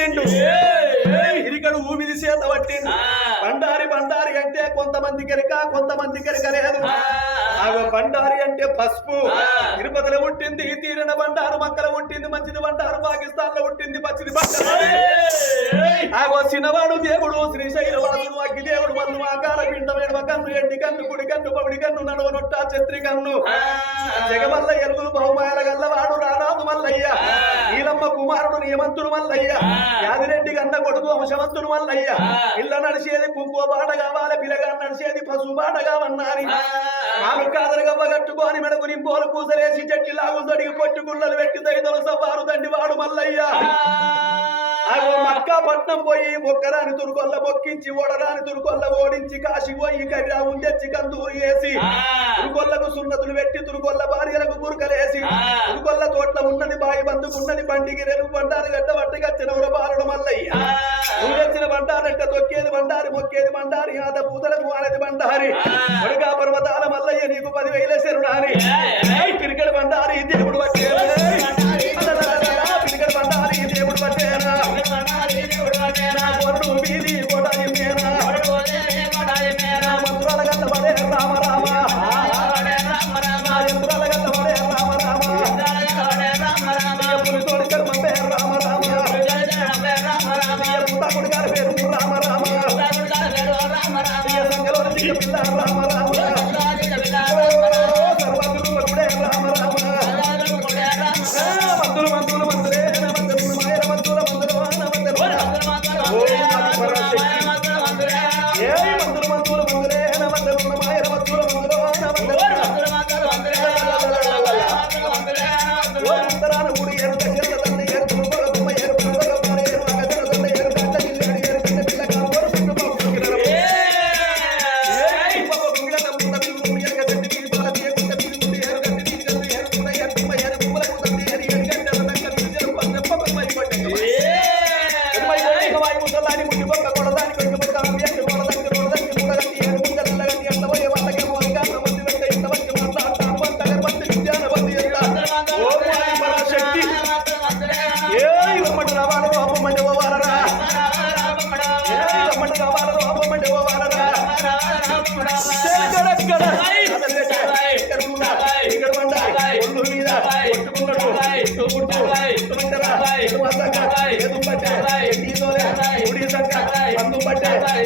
పట్టిండు. ఇరికడు ఊబిది చేత పట్టిండు. బండారి బండారి అంటే కొంతమంది కెరక కొంతమంది కెరక లేదు. ఆగో బండారి అంటే పసుపు. తిరుపతిలో పుట్టింది తీరిన బండారు మక్కల పుట్టింది మంచిది బండారు పాకిస్తాన్లో పుట్టింది మంచిది బండారు. ఆగో చిన్నవాడు దేవుడు శ్రీశైలవాసుడు అగ్గి దేవుడు మన్ను ఆకార పిండమైన కన్ను ఎండి కన్ను కుడి కన్ను పవిడి కన్ను నడవ నొట్ట చెత్రి కన్ను. జగమల్ల ఎలుగులు బహుమాయల కుమారుడు నియమంతుడు మల్లయ్య. యాదిరెడ్డి గన్న కొడుకు వంశవంతుడు మల్లయ్య. ఇళ్ళ నడిచేది కుంకుమ బాట కావాలి పిల్లగా నడిచేది పశువు బాట కావన్నారి. నాలు కాదరగవ్వ కట్టుకొని మెడకు నింపోలు పూసలేసి చెట్టి లాగు తొడిగి పొట్టు గుళ్ళలు పెట్టి దైదలు సవ్వారు దండివాడు మల్లయ్య. అగో మక్కా పట్నం పోయి మొక్కరాని తురుకొల్ల మొక్కించి ఓడరాని తురుకొల్ల ఓడించి కాశీ పోయి కర్రా ఉందెచ్చి కందూరు వేసి తురుకొల్లకు సున్నతులు పెట్టి తురుకొల్ల భార్యలకు గురుకలేసి తురుకొల్ల తోట్ల ఉన్నది బాయి బందుకున్నది బండికి రెలుగు బండారు గడ్డ వట్టగచ్చిన ఉరబారుడు మల్లయ్య. తెచ్చిన బండారంట తొక్కేది? బండారి మొక్కేది బండారి? ఆద పూతలకు వానది బండారి? పర్వతాల మల్లయ్య నీకు పదివేల శరుడాని పిరికడ బండారి దేవుడు మంతులు మంతులు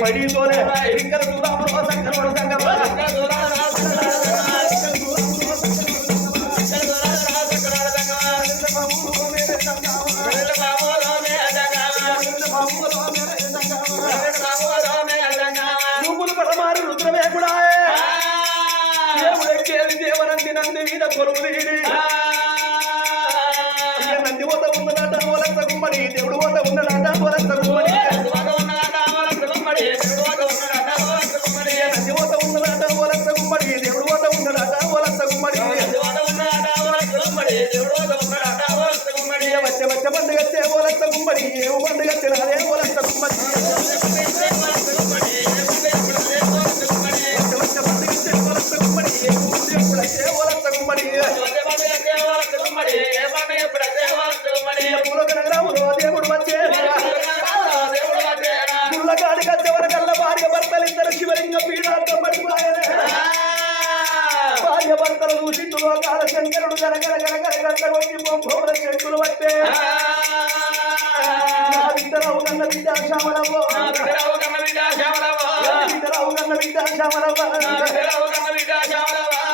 పడితోనే ఇక్కడ దూరం సంగ సంగ నువ్వులు ఓలంత గుమ్మడి పూలక నగరములో దేవుడు వచ్చే ముళ్ళకాడి కచ్చవరకల్ల భార్య భర్తలు ఇద్దరు శివలింగ పీఠార్థం పడిపోయారు భార్య భర్తలు చూసిండు లోకాల శంకరుడు గనగన గనగన గంట కొట్టి బొమ్మల చెట్టులు పట్టే. నా బిడ్డరావు కన్న బిడ్డ శ్యామలవ్వ బిడ్డరావు కన్న బిడ్డ శ్యామలవ్వ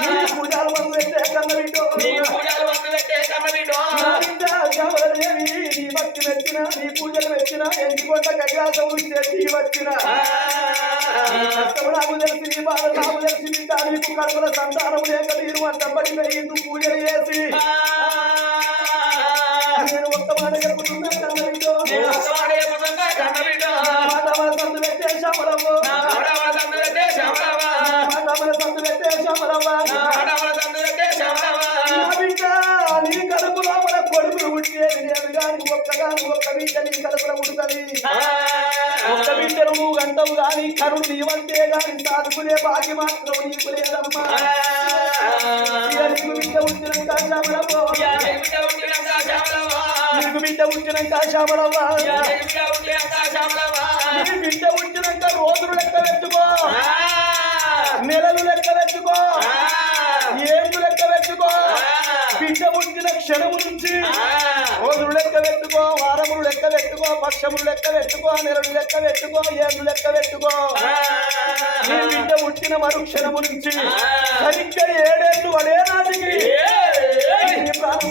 నీ పూజలు మందు పెట్టే కన్న బిడ్డ నా బిడ్డ శ్యామలదేవి నీ భక్తి మెచ్చిన నీ పూజలు మెచ్చిన ఎండికొండ కైలాసం చేసి వచ్చిన. కష్టము నాకు తెలిసి నీ బాధ నాకు తెలిసి బిడ్డ నీకు కడుపుల సంతానం లేక మీరు అడ్డంబడి పూజలు చేసి. నా బిడ్డ నీ కొడుకులు ఒక్కగాని ఒక్క బిడ్డ నీ కడుపులో పుడుతుంది. ఒక్క బిడ్డను నువ్వు గంటవు గాని కరుడు నీవంతే గాని భాగ్య మాత్రం నీకు లేదమ్మా. నీకు బిడ్డ నీకు బిడ్డ నీ రోజులు లెక్క పెట్టుకో. నెలలు లెక్క పెట్టుకో. ఏళ్ళు లెక్క పెట్టుకో. బిడ్డ పుట్టిన క్షణము నుంచి రోజులు లెక్క పెట్టుకో వారములు లెక్క పెట్టుకో పక్షములు లెక్క పెట్టుకో నెలలు లెక్క పెట్టుకో ఏళ్ళు లెక్క పెట్టుకో. నీ బిడ్డ పుట్టిన మరుక్షణము నుంచి సరిగ్గా ఏడేళ్ళు అడే నాటికి నీ ప్రాణం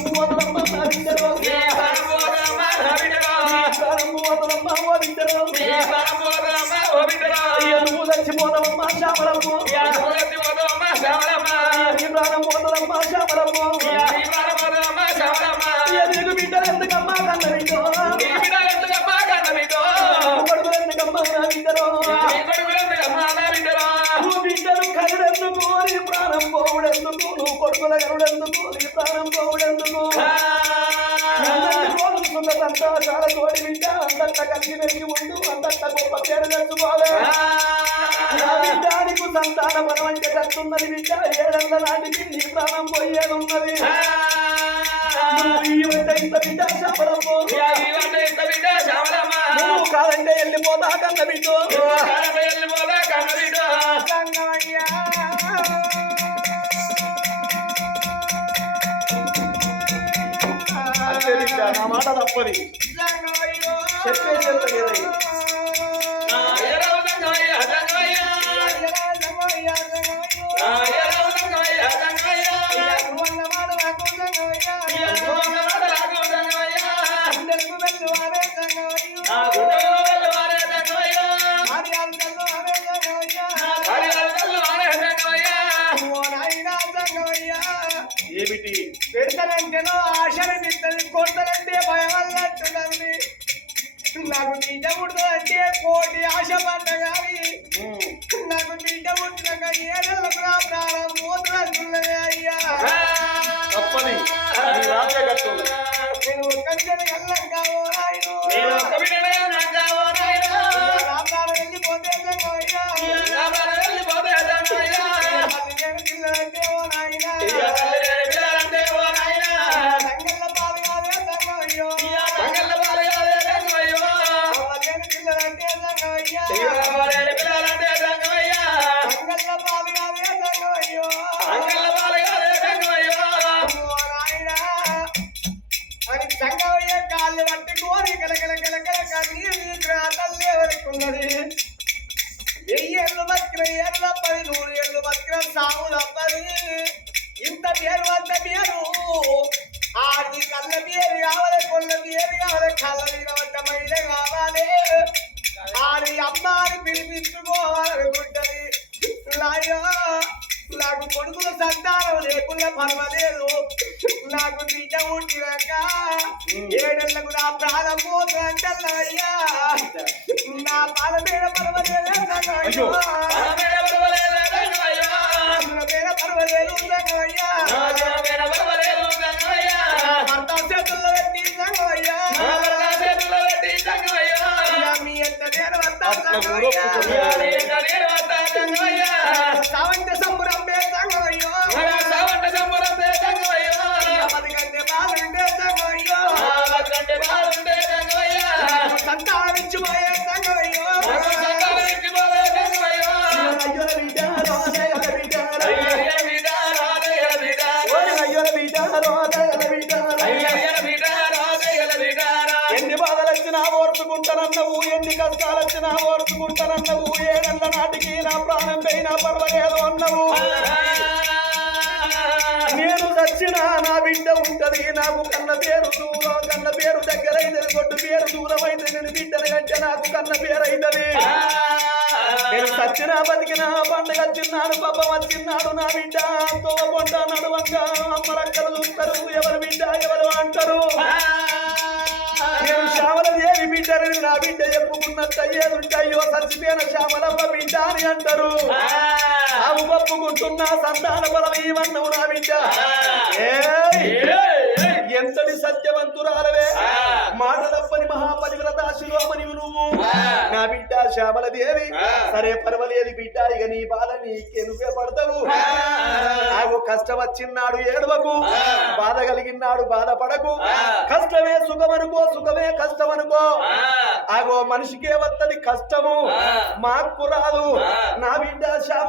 అంతా చాలా బిడ్డలో. నీ ప్రాణం తోడి కలిసి వెలిగి ఉండు అంతట గొప్ప పేరు తెచ్చుకోవాలి నా బిడ్డ నీకు సంతాన బలం అంటే కట్టున్నది బిడ్డ ఏడెళ్ళ నాటికి నీ ప్రాణం పోయేది ఉన్నది నువ్వు బిడ్డ. కాదంటే వెళ్ళిపోతా కన్న బిడ్డ. అంతే బిడ్డ నా మాట తప్పది. చెప్పేది ఎంత ఏమిటి? పెడతానంటేనో ఆశలు నిత్తది కొడతానంటే భయం అన్నట్టున్నది నాకు బిడ్డ పుడుతుందంటే కోటి ఆశ పడ్డ కానీ. నాకు బిడ్డ పుట్టినాక ఏడేళ్ళ yeah. పుట్టినాక ఏడేళ్ళకు నా ప్రాణం పోతుందంటయ్యా నా పాల మీద పర్వాలేదు మీద పర్వాలేదు భర్త చేతుల్లో పెట్టి సంగయ్యా మీ ఎంత నేను సంగయ్యా అన్నవు. ఏడన్న నాటికి నా ప్రాణం పోయినా పర్వాలేదు అన్నవు. నేను చచ్చినా నా బిడ్డ ఉంటది. నాకు కన్న పేరు దూరం కన్న పేరు దగ్గర అయితే కొట్టు పేరు దూరమైతే నేను బిడ్డని కంటే నాకు కన్న పేరు అవుతుంది నేను సచ్చినా బతికినా పండుగ తిన్నాడు పాపం వచ్చిన్నాడు నా బిడ్డ. తోవ పొంట నడువంక అమ్మలక్కలు చూస్తారు. ఎవరు బిడ్డ ఎవరు అంటారు? బిడ్డని నా బిడ్డ చెప్పుకున్నట్టు అయ్యేదుంటాయో చచ్చిపోయిన శ్యామలమ్మ బిడ్డ అని అంటారు. ఆవు పప్పుకుంటున్నా సంతాన బలం ఇవన్నవు నా బిడ్డ! ఎంతటి సత్యవంతురాలవే? మాట తప్పని మహాపతివ్రత శిరోమణి నువ్వు. నా బిడ్డ శ్యామల దేవి. సరే పర్వాలేదు బిడ్డ ఇక నీ బాల నీకే నువ్వే పడతావు. నాకు కష్టం వచ్చిన్నాడు ఏడవకు. బాధ కలిగినాడు బాధపడకు. కష్టమే సుఖమనుకో సుఖమే కష్టం అనుకో. ఆగో మనిషికే వత్తది కష్టము. మాకు రాదు. నా బిడ్డ శ్యామ